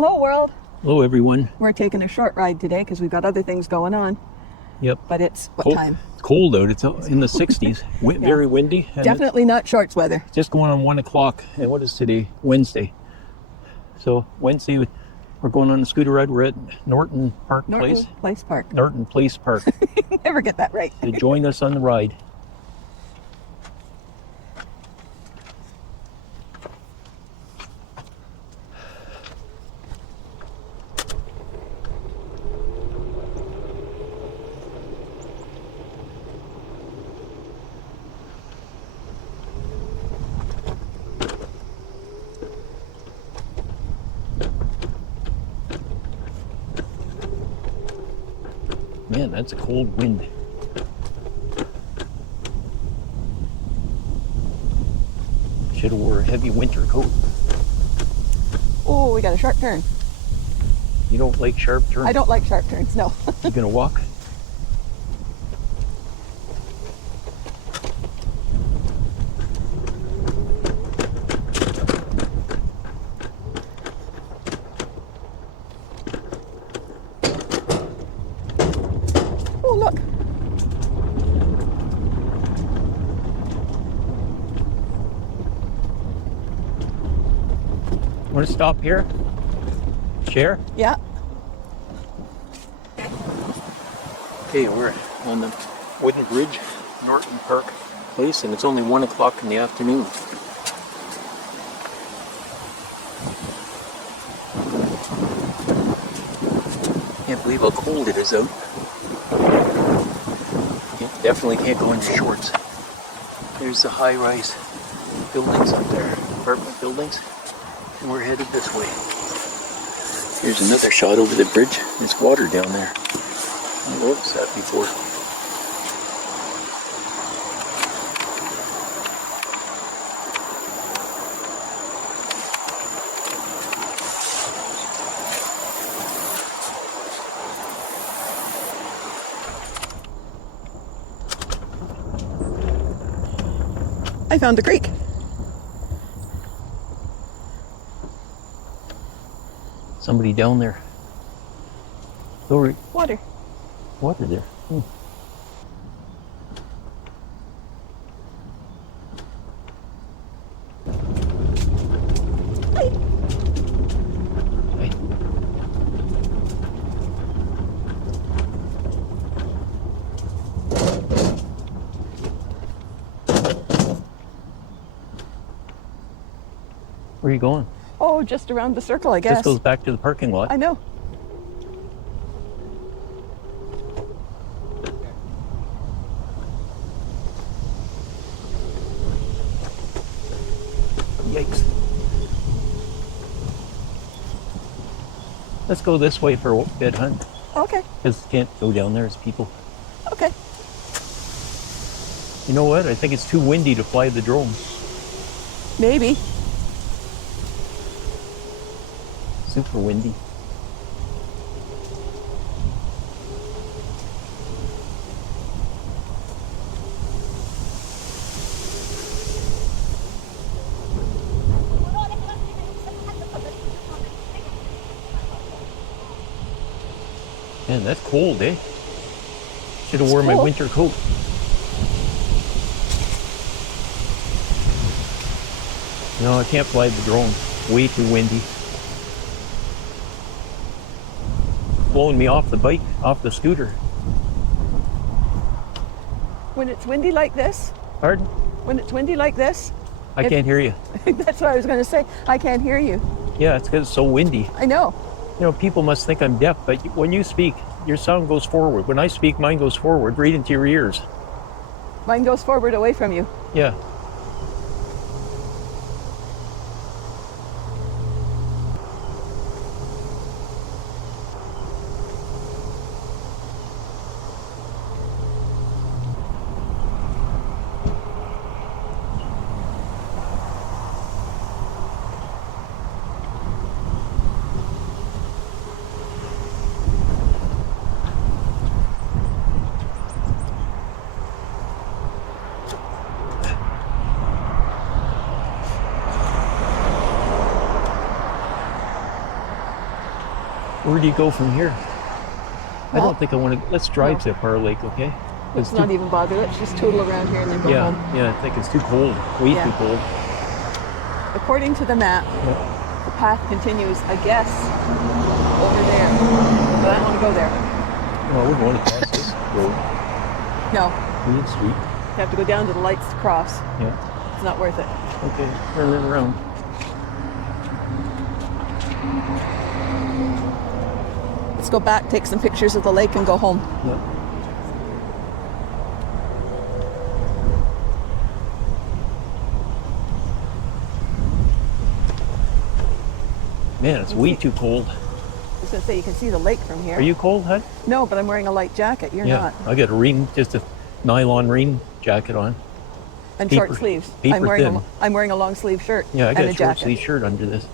Hello, world. Hello, everyone. We're taking a short ride today because we've got other things going on. Yep. But it's what cold, time? It's cold out. It's in the 60s. Very windy. And definitely not shorts weather. Just going on 1 o'clock. And what is today? Wednesday. So Wednesday, we're going on a scooter ride. We're at Norton Park Norton Place Park. Norton Place Park. Never get that right. To join us on the ride. Man, that's a cold wind. Should have wore a heavy winter coat. Oh, we got a sharp turn. You don't like sharp turns? I don't like sharp turns, no. You gonna walk? Oh, look. Want to stop here? Share? Yeah. Okay, we're on the wooden bridge, Norton Park Place, and it's only 1 o'clock in the afternoon. Can't believe how cold it is out. Definitely can't go into shorts. There's the high-rise buildings up there, apartment buildings, and we're headed this way. Here's another shot over the bridge. There's water down there. I noticed that before. I found the creek. Somebody down there. Water. Water there. Hi. Hi. Where are you going? Oh, just around the circle, I guess. This goes back to the parking lot. I know. Yikes. Let's go this way for a bit, hun. Okay. Because can't go down there as people. Okay. You know what? I think it's too windy to fly the drone. Maybe. Super windy. Man, that's cold, eh? Should have worn my winter coat. No, I can't fly the drone. Way too windy. Blowing me off the bike, off the scooter. When it's windy like this. Pardon? When it's windy like this. I can't hear you. That's what I was going to say. I can't hear you. Yeah, it's because it's so windy. I know. You know, people must think I'm deaf, but when you speak, your sound goes forward. When I speak, mine goes forward, right into your ears. Mine goes forward away from you. Yeah. Where do you go from here? I Well, don't think I want to. Let's drive to Parr Lake, okay? Let's not even bother. Let's just tootle around here and then go Yeah, home. yeah. I think it's too cold. Way Yeah. too cold. According to the map, Yeah. the path continues, I guess, over there. But I don't want to go there. Well, I wouldn't want to cross this road. No, Main Street. you have to go down to the lights to cross. Yeah. It's not worth it. Okay. Turn it around. Let's go back, take some pictures of the lake, and go home. Yeah. Man, it's way too cold. I was going to say, you can see the lake from here. Are you cold, Hud? No, but I'm wearing a light jacket. You're Yeah. not. I got a rain, just a nylon rain jacket on. And Paper- short sleeves. paper I'm wearing a long sleeve shirt Yeah, I and got a a short jacket. sleeve shirt under this.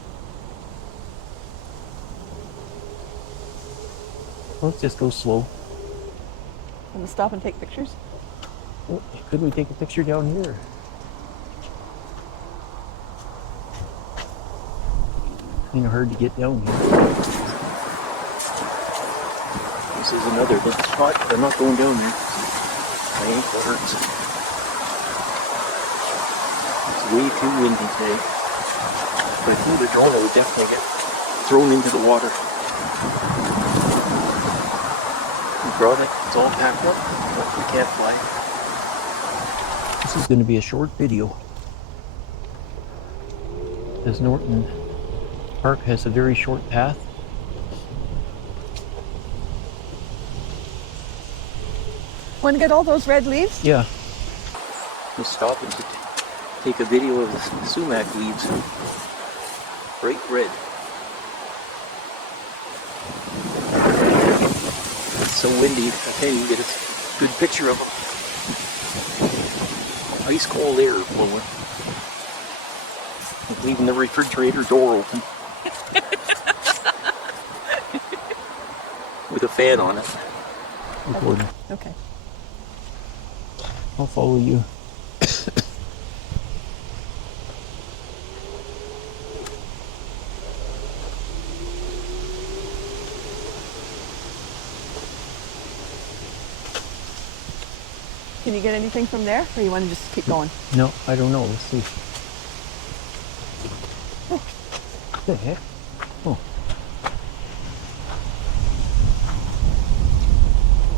Let's just go slow. Want to stop and take pictures? Oh, could we take a picture down here? Kind of hard to get down here. This is another little spot, but I'm not going down there. My ankle hurts. It's way too windy today. But I think the drone will definitely get thrown into the water. We brought it, it's all packed up, but we can't fly. This is going to be a short video. This Norton Park has a very short path. Want to get all those red leaves? Yeah. Just stop and take a video of the sumac leaves. Bright red. It's so windy, I can't even get a good picture of them. Ice cold air blowing. Leaving the refrigerator door open. With a fan on it. Recording. Okay. I'll follow you. Can you get anything from there, or you want to just keep going? No, I don't know. Let's see. Oh, what the heck? Oh.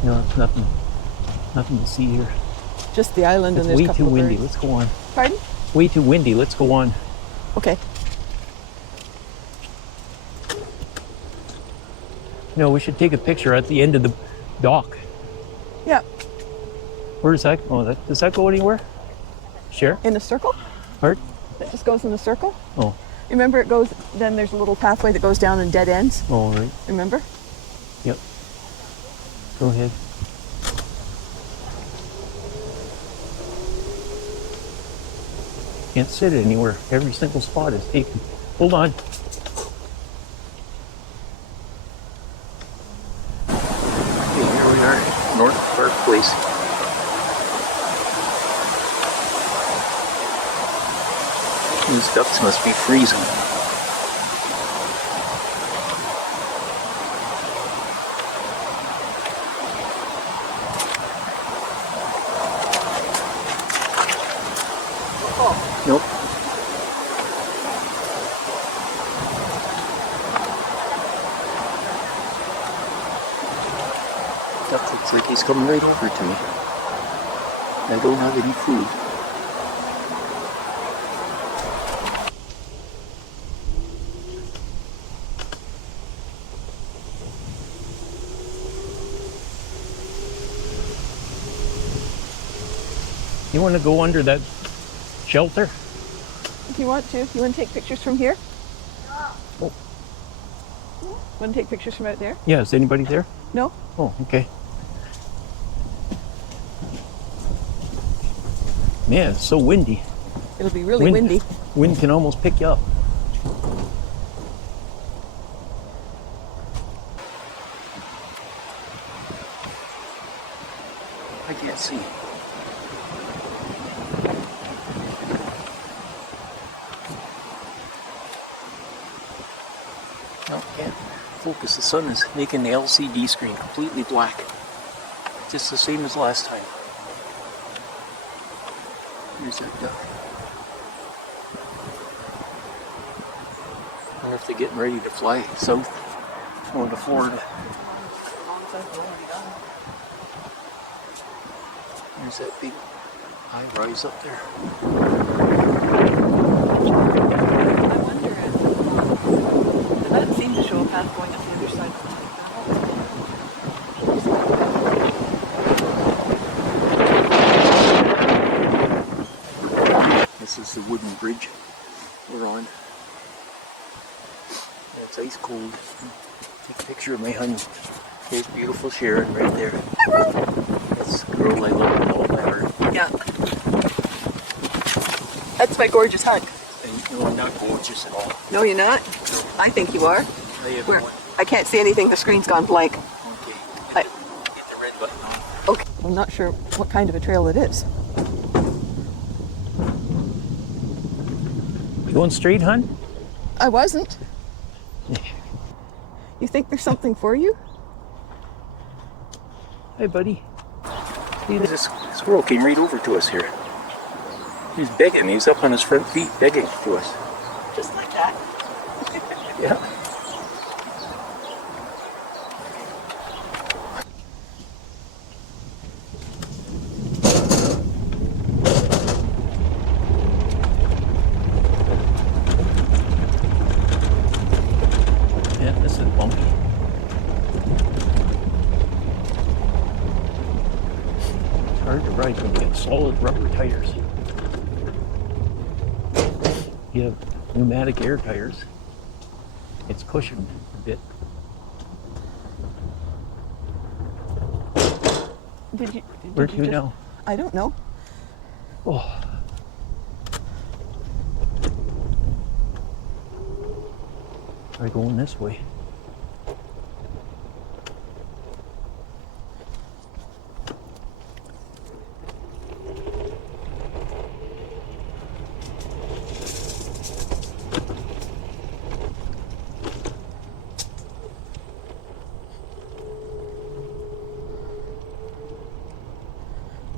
No, it's nothing. Nothing to see here. Just the island, It's and there's a way couple too of windy. birds. Let's go on. Pardon? It's way too windy. Let's go on. Okay. No, we should take a picture at the end of the dock. Yeah. Where's that? Oh, does that go anywhere? Share? In a circle? Art? It just goes in a circle. Oh, Remember, it goes. Then there's a little pathway that goes down and dead ends. all right. Remember? Yep. Go ahead. Can't sit anywhere. Every single spot is taken. Hold on. Okay, here we are, Norton Park Place. These ducks must be freezing. Nope. Duck looks like he's coming right over to me. I don't have any food. You want to go under that shelter? If you want to. You want to take pictures from here? Oh. Want to take pictures from out there? Yeah, is anybody there? No? Oh, okay. Man, it's so windy. It'll be really windy. Wind can almost pick you up. I can't see. No, can't. focus. The sun is making the LCD screen completely black. Just the same as last time. Here's that duck. I wonder if they're getting ready to fly south, going to Florida. There's that big high rise up there. I wonder if it doesn't seem to show a path going up the other side of the lake. This is the wooden bridge we're on. It's ice cold. Take a picture of my honey. There's beautiful Sharon right there. That's the girl I love with all my heart. Yeah. That's my gorgeous hug. And no, I'm not gorgeous at all. No, you're not? I think you are. Where? I can't see anything. The screen's gone blank. Okay. Get the red button on. Okay. I'm not sure what kind of a trail it is. You going straight, hon? I wasn't. You think there's something for you? Hi, buddy. See, this squirrel came right over to us here. He was begging. He was up on his front feet begging to us. Just like that. Yeah. Yeah, this is bumpy. It's hard to ride when you get solid rubber tires. You have pneumatic air tires. It's cushioned a bit. Where to now? I don't know. Oh. Try going this way.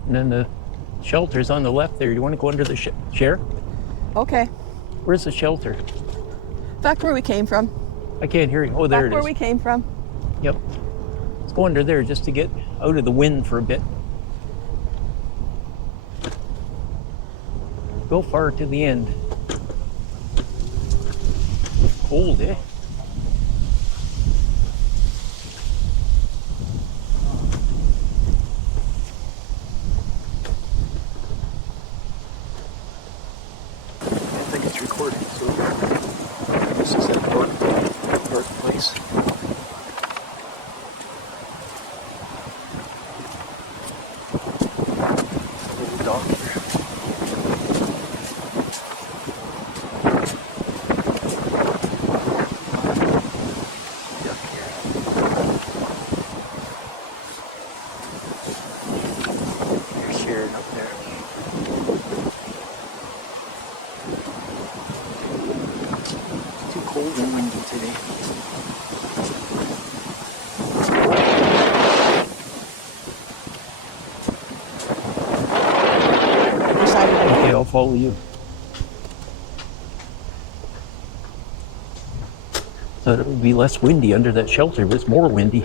And then the shelter's on the left there. You want to go under the chair? Okay. Where's the shelter? Back where we came from. I can't hear you. Oh, there it is. Back where we came from. Yep. Let's go under there just to get out of the wind for a bit. Go far to the end. Cold, eh? I think it's recording, so this is at Norton Park Place. A little dock here. Duck here. There's Sharon up there. Too cold and windy today. Okay, I'll follow you. Thought it would be less windy under that shelter, but it's more windy.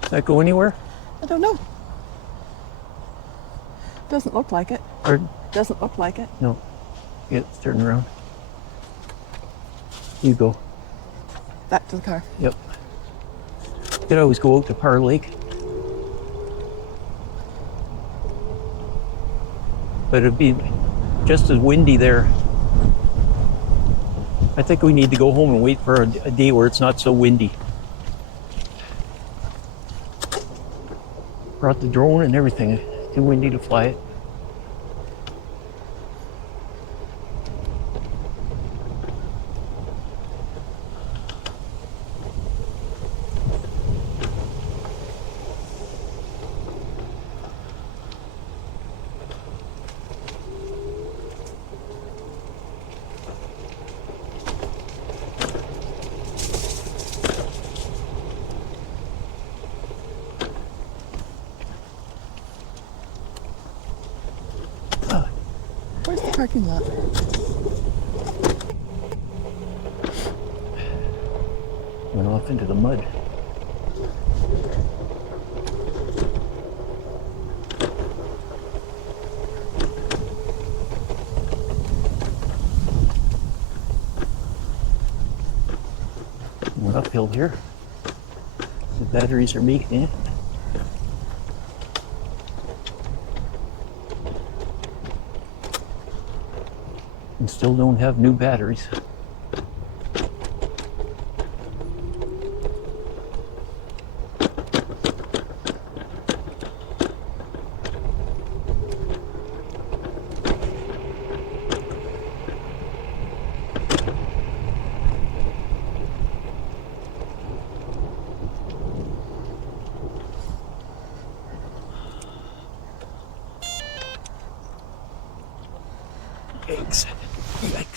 Does that go anywhere? I don't know. Doesn't look like it. Pardon? Doesn't look like it. No. Yeah, let's turn around. You go. Back to the car. Yep. You could always go out to Parr Lake. But it'd be just as windy there. I think we need to go home and wait for a day where it's not so windy. Brought the drone and everything. Too windy to fly it. parking lot. Went off into the mud. Went uphill here. The batteries are making it. And still don't have new batteries. Yikes. Yikes.